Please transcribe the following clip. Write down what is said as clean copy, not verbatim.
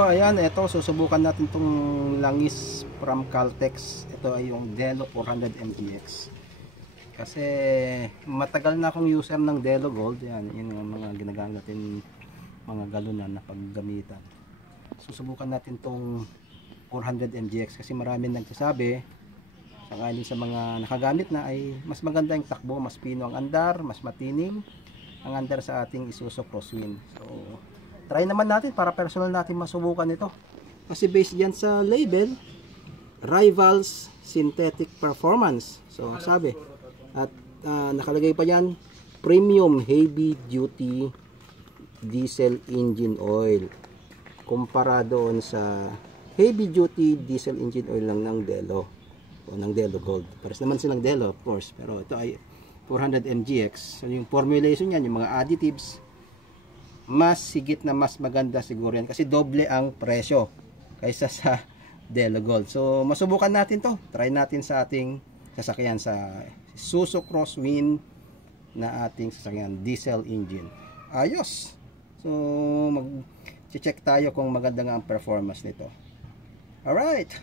Ayan, ito susubukan natin tong langis from Caltex. Ito ay yung Delo 400 MGX. Kasi matagal na akong user ng Delo Gold. Yan, yun yung mga ginagamit natin, mga galunan na paggamitan. Susubukan natin tong 400 MGX kasi marami nagsasabi sangayon sa mga nakagamit na ay mas maganda yung takbo, mas pino ang andar, mas matining ang andar sa ating Isuzu Crosswind. So try naman natin para personal natin masubukan ito. Kasi based yan sa label, Rivals Synthetic Performance. So sabi, at nakalagay pa yan, Premium Heavy Duty Diesel Engine Oil. Kumpara doon sa Heavy Duty Diesel Engine Oil lang ng Delo. O ng Delo Gold. Pares naman silang Delo, of course. Pero ito ay 400 MGX. So yung formulation yan, yung mga additives, mas sigit na mas maganda siguro yan kasi doble ang presyo kaysa sa Delo Gold. So masubukan natin to, try natin sa ating sasakyan, sa Isuzu Crosswind na ating sasakyan, diesel engine. Ayos. So mag-check tayo kung maganda nga ang performance nito. Alright.